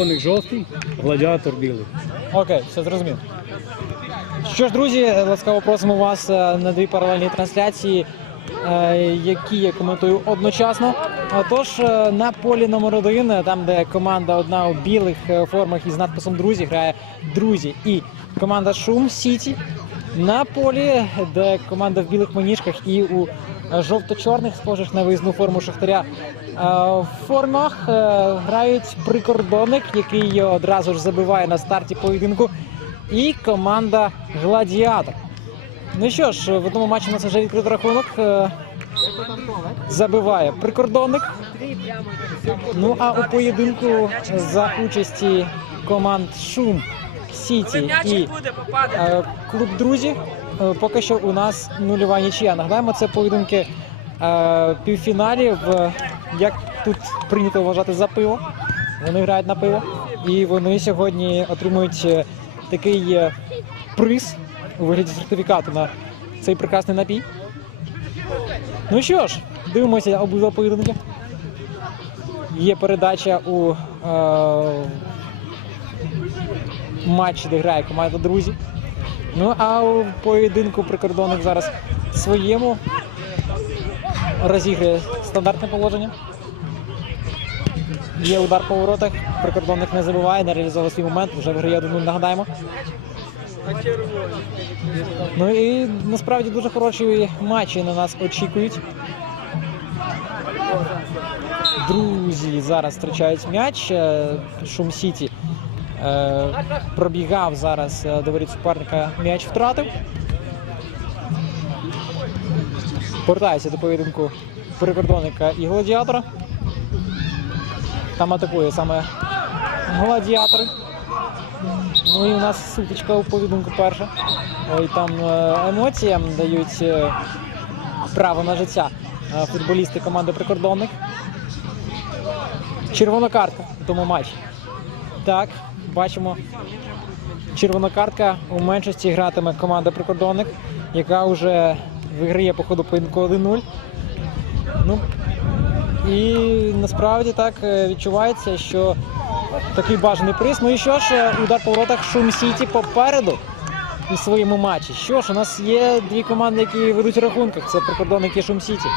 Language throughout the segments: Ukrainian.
Коник жовтий, гладіатор білий. Окей, все зрозуміло. Що ж, друзі, ласкаво просимо вас е, на дві паралельні трансляції, е, які я коментую одночасно. А Тож е, на полі номер один, там де команда одна у білих формах із надписом Друзі грає друзі і команда Шум Сіті. На полі, де команда в білих маніжках і у жовто-чорних, схожих на виїзну форму Шахтаря. е, В формах е, грають прикордонник, який одразу ж забиває на старті поєдинку, і команда Гладіатор. Ну що ж, в одному матчі у нас вже відкритий рахунок. е, Забиває прикордонник. Ну а у поєдинку за участі команд Шум, Сіті і Клуб друзі. Е, Поки що у нас нульова нічия. Нагадаємо, це поєдинки е, півфіналів. Як тут прийнято вважати за пиво. Вони грають на пиво. І вони сьогодні отримують е, такий приз у вигляді сертифікату на цей прекрасний напій. Ну що ж, дивимося обидва поєдинки. Є передача у е, матчі, де грає команда друзі. Ну а у поєдинку прикордонник зараз своєму розіграє стандартне положення. Є удар по воротах, прикордонник не забуває, не реалізовує свій момент, вже виграє 1-0, нагадаємо. Ну і насправді дуже хороші матчі на нас очікують. Друзі зараз втрачають м'яч. е, Шум Сіті пробігав зараз е, до суперника, м'яч втратив. Повертається до поєдинку прикордонника і гладіатора. Там атакує саме гладіатори. Ну і у нас сутичка у поєдинку перша. Ой, там е, емоціям дають е, право на життя е, футболісти команди прикордонник. Червона картка у тому матчі. Так, бачимо. Червона картка у меншості гратиме команда прикордонник, яка вже виграє по ходу поєдинку 1-0. Ну, і насправді так е, відчувається, що такий бажаний приз. Ну і що ж, е, удар по воротах Шум Сіті попереду у своєму матчі. Що ж, у нас є дві команди, які ведуть у рахунках. Це прикордонник і Шум Сіті.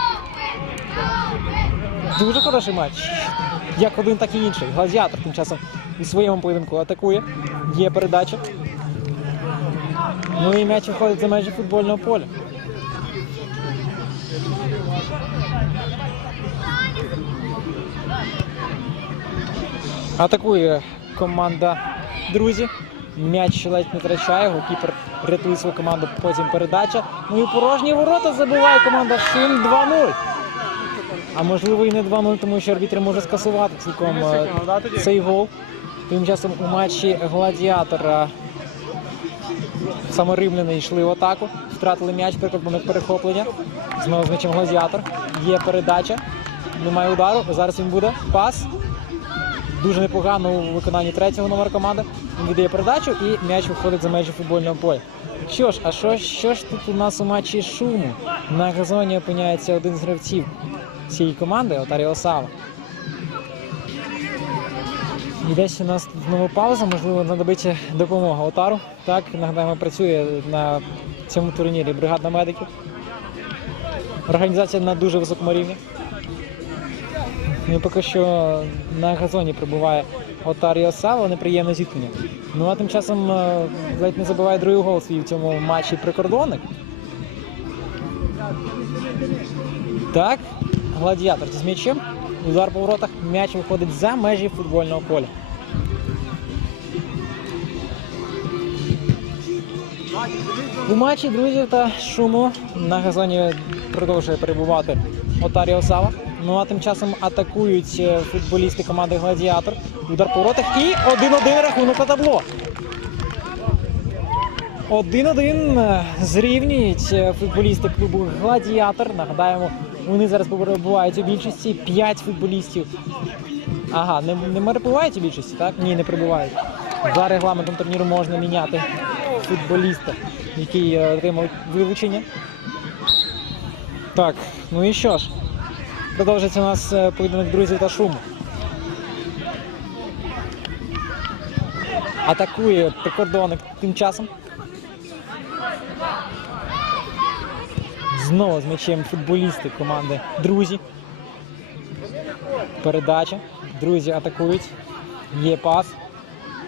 Дуже хороший матч. Як один, так і інший. Гладіатор тим часом у своєму поєдинку атакує. Є передача. Ну і м'яч виходить за межі футбольного поля. Атакує команда друзі. М'яч ледь не втрачає, голкіпер рятує свою команду, потім передача. Ну і порожні ворота забиває команда Шум 2-0. А можливо і не 2-0, тому що арбітр може скасувати цілком е, цей гол. Тим часом у матчі гладіатора саме римляни йшли в атаку, втратили м'яч, прикордонних перехоплення. Знову з м'ячем гладіатор. Є передача. Немає удару. Зараз він буде. Пас. Дуже непогано у виконанні третього номера команди. Він віддає передачу і м'яч виходить за межі футбольного поля. Що ж, а що, що ж тут у нас у матчі шуму? На газоні опиняється один з гравців цієї команди, Отаріо Сава. І десь у нас знову пауза, можливо, знадобиться допомога Отару. Так, нагадаємо, працює на цьому турнірі бригада медиків. Організація на дуже високому рівні. Ну, і поки що на газоні прибуває Отаріо Сава, неприємне зіткнення. Ну а тим часом е, ледь не забиває другий гол свій в цьому матчі прикордонник. Так, гладіатор з м'ячем. Удар по воротах, м'яч виходить за межі футбольного поля. У матчі друзів та шуму на газоні продовжує перебувати Отаріо Сава. Ну а тим часом атакують е, футболісти команди Гладіатор. Удар по воротах і 1-1 рахунок на табло. 1-1 е, зрівнюють е, футболісти клубу Гладіатор. Нагадаємо, вони зараз перебувають у більшості 5 футболістів. Ага, не, не перебувають у більшості, так? Ні, не перебувають. За регламентом турніру можна міняти футболіста, який е, отримав вилучення. Так, ну і що ж? Продовжується у нас е, поєдинок друзів та шуму. Атакує прикордонник тим часом. Знову з м'ячем футболісти команди Друзі. Передача. Друзі атакують. Є пас.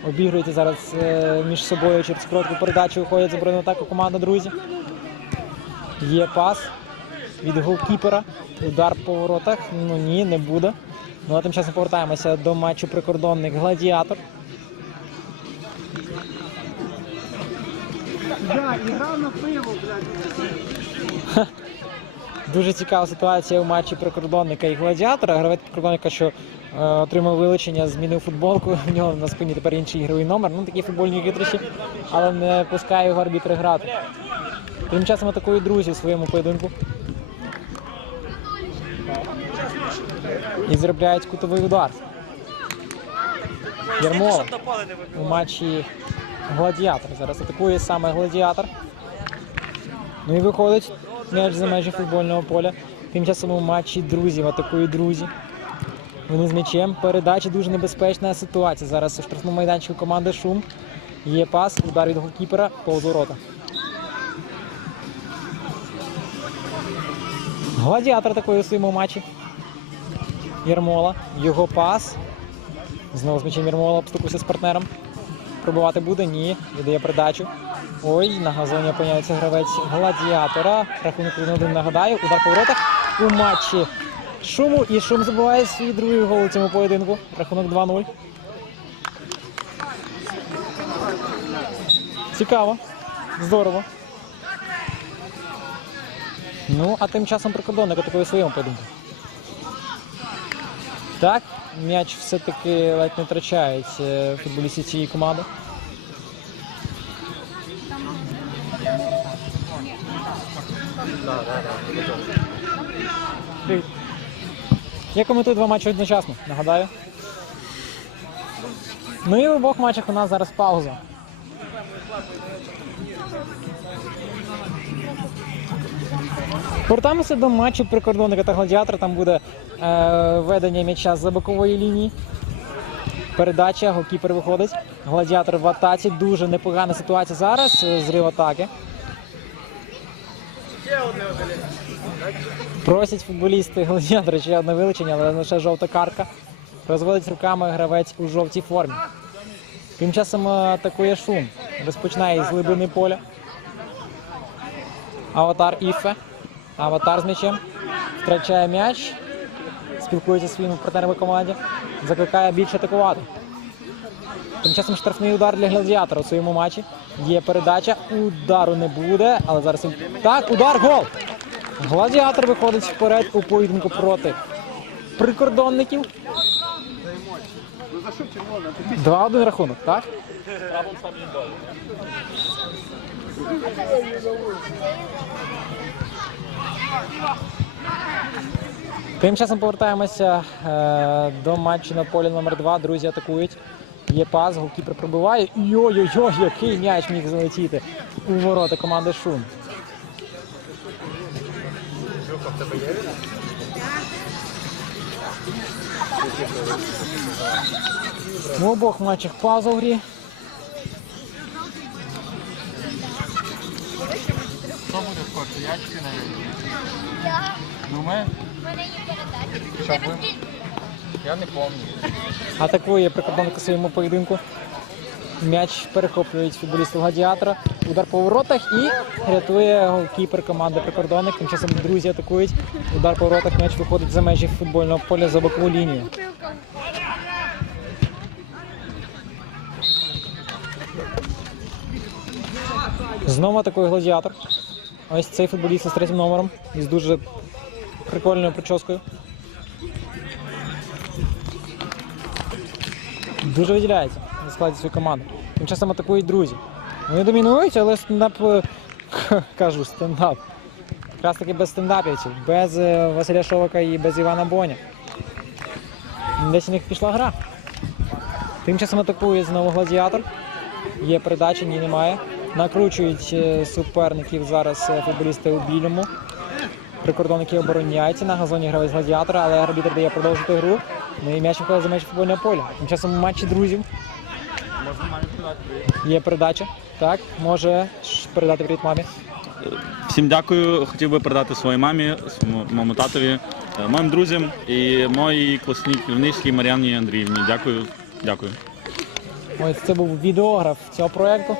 Обігрують зараз е, між собою через коротку передачу виходять за броню атаку команда Друзі. Є пас від голкіпера. Удар по воротах. Ну ні, не буде. Ну а тим часом повертаємося до матчу прикордонник Гладіатор. Да, играл на пиво, блядь. Дуже цікава ситуація у матчі прикордонника і гладіатора. Гравець прикордонника, що е, отримав вилучення, змінив футболку. У нього на спині тепер інший ігровий номер. Ну такі футбольні хитрощі, але не пускає його арбітри грати. Тим часом атакують друзі у своєму поєдинку. І заробляють кутовий удар. Ярмола у матчі гладіатор. Зараз атакує саме гладіатор. Ну і виходить м'яч за межі футбольного поля. Тим часом у матчі друзів атакують друзі. Вони з м'ячем. Передача дуже небезпечна ситуація. Зараз у штрафному майданчику команди Шум. Є пас, удар від голкіпера, повз. Гладіатор атакує у своєму матчі. Єрмола. Його пас. Знову з м'ячем Єрмола обступився з партнером. Пробувати буде? Ні. Віддає передачу. Ой, на газоні опиняється гравець гладіатора. Рахунок 1-1 нагадаю. Удар по воротах у матчі шуму. І шум забиває свій другий гол у цьому поєдинку. Рахунок 2-0. Цікаво. Здорово. Ну, а тим часом прикордонник атакує своєму поєдинку. Так, м'яч все-таки ледь не втрачають футболісти цієї команди. Я коментую два матчі одночасно, нагадаю. Ну і в обох матчах у нас зараз пауза. Повертаємося до матчу прикордонника та гладіатора. Там буде е, ведення м'яча за бокової лінії. Передача, голкіпер виходить. Гладіатор в атаці. Дуже непогана ситуація зараз. е, Зрив атаки. Просять футболісти гладіатора ще одне вилучення, але лише жовта картка. Розводить руками гравець у жовтій формі. Тим часом е, атакує шум. Розпочинає із глибини поля. Аватар Іфе. Аватар з м'ячем. Втрачає м'яч. Спілкується зі своїми партнерами в команді. Закликає більше атакувати. Тим часом штрафний удар для гладіатора у своєму матчі. Є передача. Удару не буде. Але зараз. Так, удар, гол! Гладіатор виходить вперед у поєдинку проти прикордонників. Ну за 2-1 рахунок, так? Тим часом повертаємося е, до матчу на полі номер 2 Друзі атакують. Є пас, голкіпер пробиває. Йой-йой-йой, який м'яч міг залетіти у ворота команди Шум. В обох матчах пауза в грі. Хто буде скорше? Я чи ти навіть? Думає? Що ви? Я не пам'ятаю. Атакує прикордонник у своєму поєдинку. М'яч перехоплюють футболісти гладіатора. Удар по воротах і рятує голкіпер команди прикордонник. Тим часом друзі атакують. Удар по воротах, м'яч виходить за межі футбольного поля за бокову лінію. Знову атакує гладіатор. Ось цей футболіст із третім номером із дуже прикольною прическою. Дуже виділяється на складі своєї команди. Тим часом атакують друзі. Вони домінують, але стендап е, кажу, стендап. Якраз таки без стендапівців, без е, Василя Шовака і без Івана Боня. Десь у них пішла гра. Тим часом атакує знову гладіатор. Є передача, ні, немає. Накручують е, суперників зараз е, футболісти у білому. Прикордонники обороняються на газоні гравець гладіатора, але арбітр дає продовжити гру. Ну і м'яч виходить за межі футбольного поля. Тим часом у матчі друзів. Є передача. Так, може передати привіт мамі. Всім дякую. Хотів би передати своїй мамі, своєму моєму татові, е, моїм друзям і моїй класній керівничці Мар'яні Андріївні. Дякую. Дякую. Ось це був відеограф цього проєкту.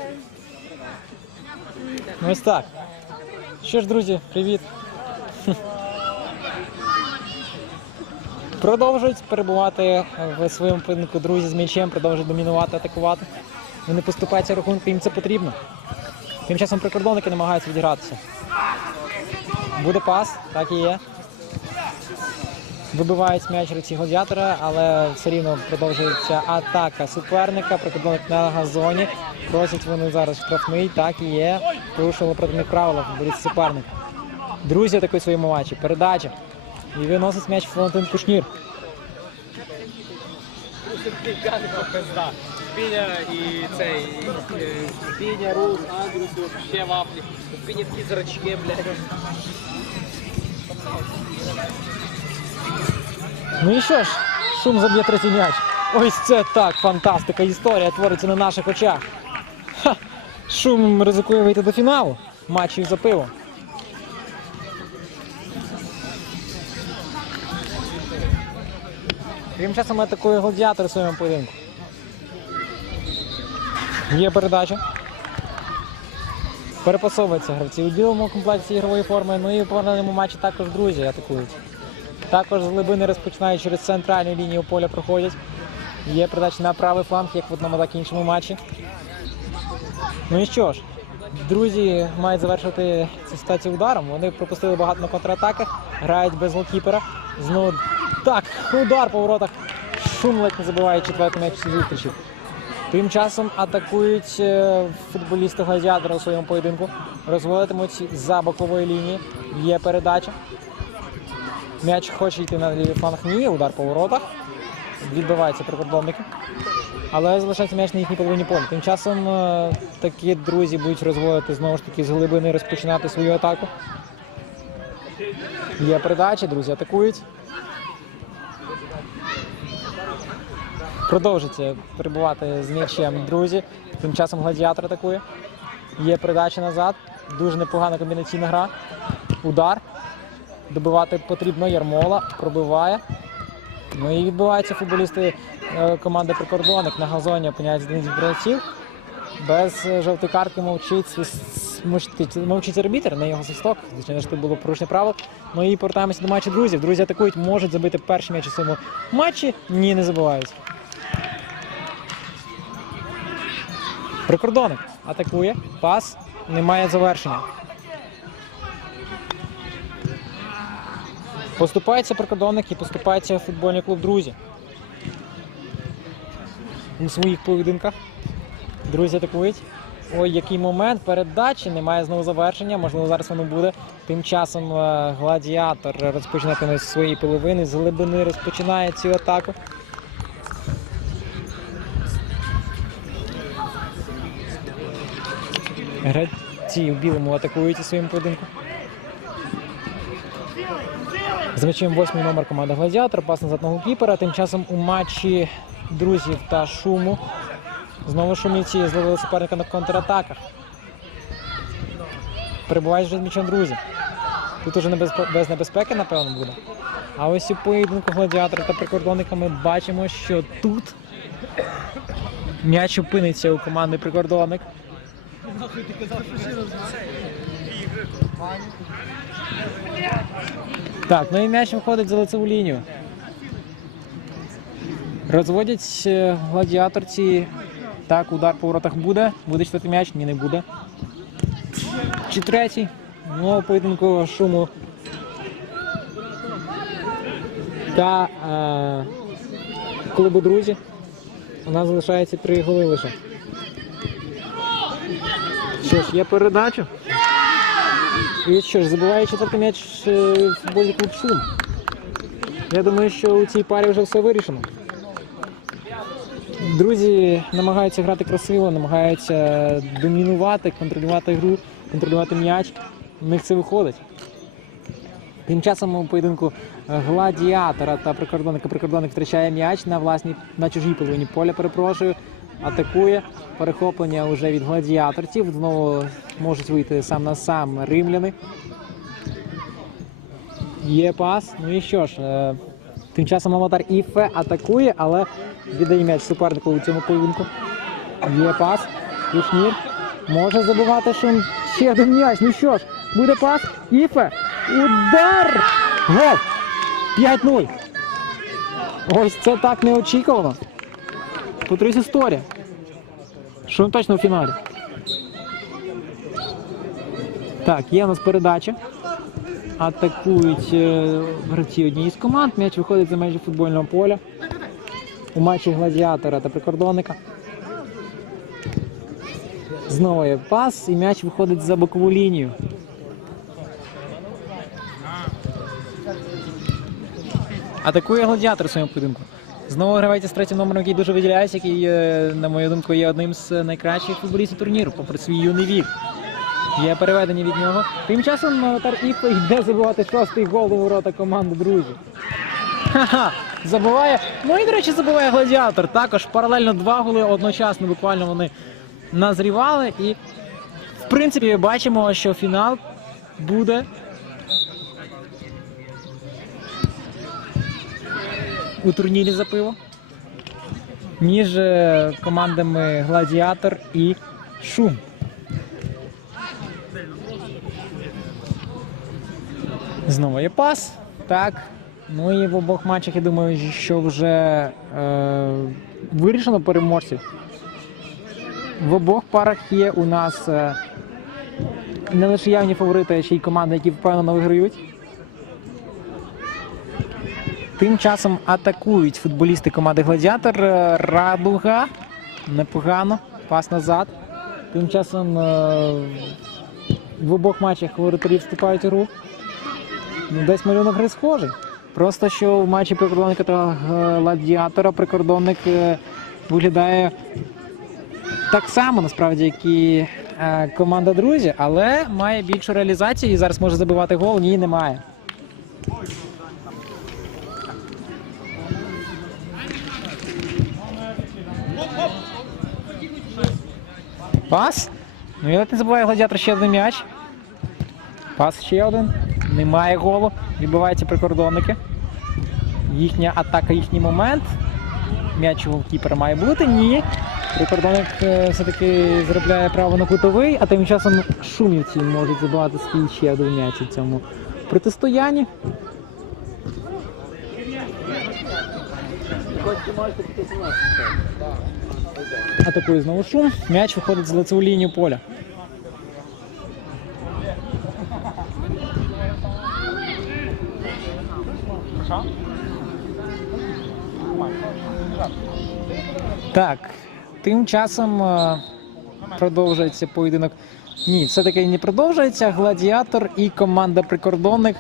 Ну, Ось так. Що ж, друзі, привіт. Продовжують перебувати в своєму поєдинку друзі з м'ячем, продовжують домінувати, атакувати. Вони поступаються рахунку, їм це потрібно. Тим часом прикордонники намагаються відігратися. Буде пас, так і є. Вибивають м'яч руці гладіатора, але все рівно продовжується атака суперника. Прикордонник на газоні. Просять вони зараз штрафний, так і є. Порушили проти них правила футболіст суперника. Друзі в своєму матчі. Передача. І виносить м'яч Флорентин Кушнір. Піня і цей, і, е, Піня, Рус, Ангрус, ще вафлі. У Піні такі зрачки, блядь. Ну і що ж, шум заб'є третій м'яч. Ось це так, фантастика, історія твориться на наших очах. Шум ризикує вийти до фіналу матчів за пиво. Тим часом атакує гладіатор у своєму поєдинку. Є передача. Перепасовуються гравці у білому комплекті ігрової форми. Ну і в паралельному матчі також друзі атакують. Також з глибини розпочинають через центральну лінію поля проходять. Є передача на правий фланг, як в одному, так і іншому матчі. Ну і що ж, друзі мають завершити цю ситуацію ударом. Вони пропустили багато на контратаках, грають без голкіпера. Знову так, удар по воротах. Шум ледь не забиває четвертий м'яч зустрічі. Тим часом атакують е, футболісти гладіатора у своєму поєдинку. Розводитимуть за бокової лінії. Є передача. М'яч хоче йти на лівий фланг. Ні, удар по воротах. Відбиваються прикордонники. Але залишається м'яч на їхній половині поля. Тим часом е, такі друзі будуть розводити знову ж таки з глибини розпочинати свою атаку. Є передача, друзі атакують. Продовжується перебувати з м'ячем друзі. Тим часом гладіатор атакує. Є передача назад. Дуже непогана комбінаційна гра. Удар. Добивати потрібно Ярмола. Пробиває. Ну і відбиваються футболісти е, команди прикордонник на газоні опиняється один з гравців. Без е, жовтої картки мовчить, мовчить арбітер на його свисток. Звичайно ж, тут було порушення правил. Ну і повертаємося до матчу друзів. Друзі атакують, можуть забити перший м'яч у своєму матчі. Ні, не забувають. Прикордонник атакує. Пас. Немає завершення. Поступається прикордонник і поступається футбольний клуб друзі. У своїх поєдинках. Друзі атакують. Ой, який момент передачі, немає знову завершення, можливо, зараз воно буде. Тим часом е, гладіатор розпочинатиме з своєї половини, з глибини розпочинає цю атаку. Гравці в білому атакують у своєму поєдинку. З м'ячем восьмий номер команди Гладіатор, пас назад на голкіпера. Тим часом у матчі друзів та шуму. Знову шумівці зловили суперника на контратаках. Перебувають вже з м'ячем друзі. Тут уже без небезпеки, напевно, буде. А ось у поєдинку гладіатора та прикордонника ми бачимо, що тут м'яч опиниться у команди прикордонник. Так, ну і м'яч виходить за лицеву лінію. Розводять е, гладіаторці. Так, удар по воротах буде. Буде четвертий м'яч? Ні, не буде. Чи третій? Ну, поєдинку шуму. Та е, клубу друзі. У нас залишається три голи лише. Що ж, є передача. І що ж, забиває четвертий м'яч е, футбольний клуб Шум. Я думаю, що у цій парі вже все вирішено. Друзі намагаються грати красиво, намагаються домінувати, контролювати гру, контролювати м'яч. У них це виходить. Тим часом у поєдинку гладіатора та прикордонника прикордонник втрачає м'яч на власній на чужій половині поля. Перепрошую. Атакує. Перехоплення вже від гладіаторців. Знову можуть вийти сам на сам римляни. Є пас. Ну і що ж, е, тим часом Аматар Іфе атакує, але віддає м'яч супернику у цьому поєдинку. Є пас. Кушнір. Може забивати шум. Ще один м'яч. Ну що ж, буде пас. Іфе. Удар! Гол! 5-0. Ось це так неочікувано. Повторюсь історія. Шум точно в фіналі. Так, є у нас передача. Атакують е, гравці однієї з команд. М'яч виходить за межі футбольного поля. У матчі гладіатора та прикордонника. Знову є пас, і м'яч виходить за бокову лінію. Атакує гладіатор своєму поєдинку. Знову гравець з третім номером, який дуже виділяється, який, е, на мою думку, є одним з найкращих футболістів турніру, попри свій юний вік. Є переведення від нього. Тим часом Аватар Іфа йде забивати шостий гол у ворота команди друзів. Ха-ха! Забиває. Ну і, до речі, забиває гладіатор. Також паралельно два голи одночасно буквально вони назрівали. І, в принципі, бачимо, що фінал буде у турнірі за пиво між е, командами Гладіатор і Шум. Знову є пас. Так. Ну і в обох матчах, я думаю, що вже е, вирішено переможців. В обох парах є у нас е, не лише явні фаворити, а ще й команди, які впевнено виграють. Тим часом атакують футболісти команди Гладіатор. Е, Радуга. Непогано. Пас назад. Тим часом е, в обох матчах воротарі вступають у рух. Ну, десь малюнок гри схожий. Просто що в матчі прикордонника та гладіатора прикордонник е, виглядає так само, насправді, як і е, команда друзі, але має більшу реалізацію і зараз може забивати гол. Ні, немає. Пас. Ну і не забуває гладіатор ще один м'яч. Пас ще один. Немає голу. Відбиваються прикордонники. Їхня атака, їхній момент. М'яч у голкіпера має бути. Ні. Прикордонник е, все-таки заробляє право на кутовий, а тим часом шумівці можуть забивати свій ще один м'яч у цьому протистоянні. Атакує знову шум. М'яч виходить з лицеву лінію поля. Так, тим часом е, продовжується поєдинок. Ні, все-таки не продовжується. Гладіатор і команда прикордонник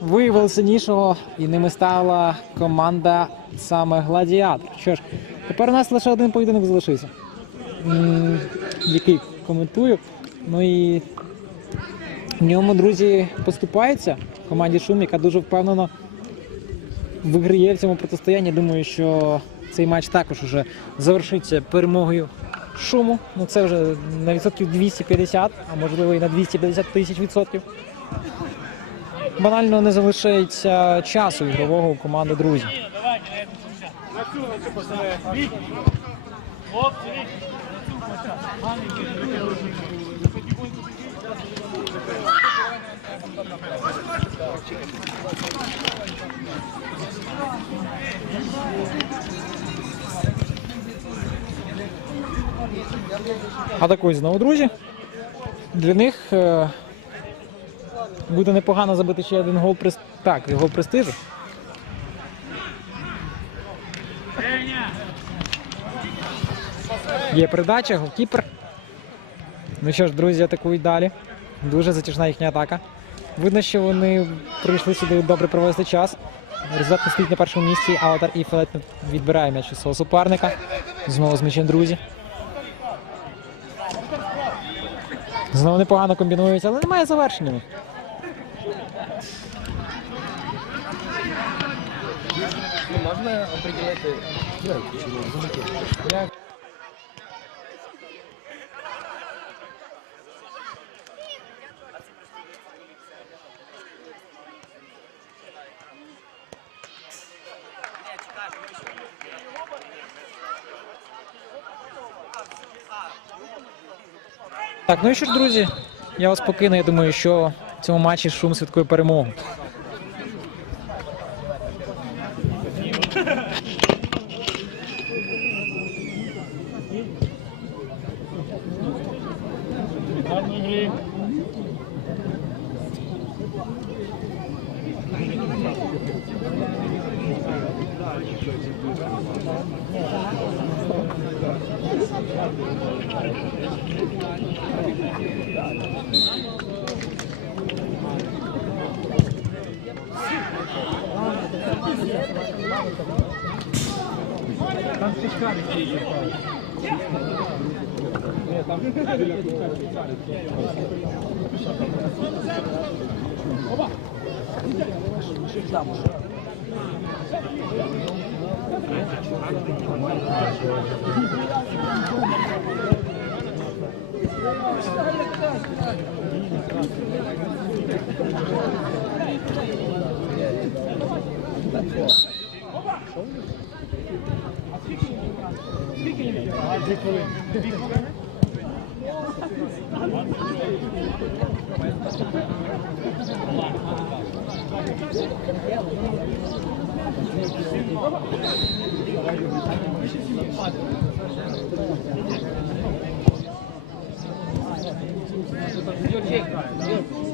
виявили сильнішого, і ними стала команда саме Гладіатор. Що ж, тепер у нас лише один поєдинок залишився, який коментую. Ну і в ньому, друзі, поступається команді Шум, яка дуже впевнено виграє в цьому протистоянні. Думаю, що цей матч також уже завершиться перемогою шуму. Ну це вже на відсотків 250, а можливо і на 250 тисяч відсотків. Банально не залишається часу ігрового команди друзів. Атакують знову друзі. Для них е, буде непогано забити ще один гол прес... Так, гол престижу. Є передача, голкіпер. Ну що ж, друзі, атакують далі. Дуже затяжна їхня атака. Видно, що вони прийшли сюди добре провести час. Результат не на першому місці, Аватар і Фелет відбирає м'яч у свого суперника. Знову з м'ячем друзі. Знову непогано комбінують, але немає завершення. Ну, можно определять... Так, ну і друзья? я вас покину, я думаю, що в цьому матчі шум святкує перемогу. Опа! Там уже.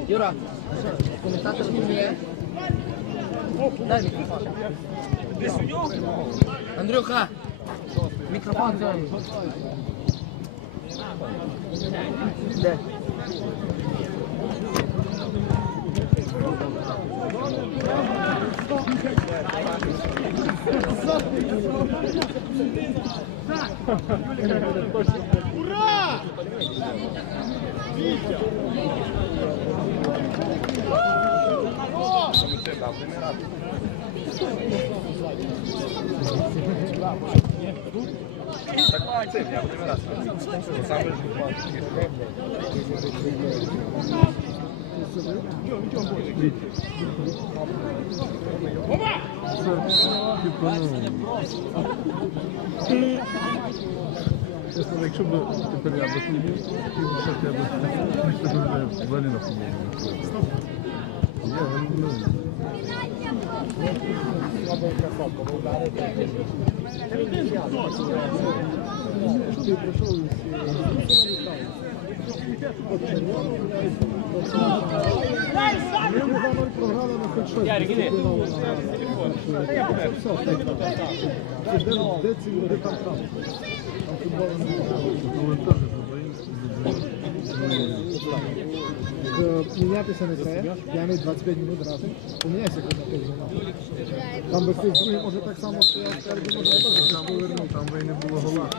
Юра, коментатор не є. Дай мікрофон. Андрюха, 네. 우라! Микрофон дай. Дай. Чесно, якщо б тепер я б сидів, то я б взагалі на футболі. Я ну, Ярик, іди. де ці люди там там? Там футболу не Мінятися не треба, я не 25 минут разом. Поміняйся, коли на журнал. Там би цей другий може так само стояв може Там повернув, там і не було гола.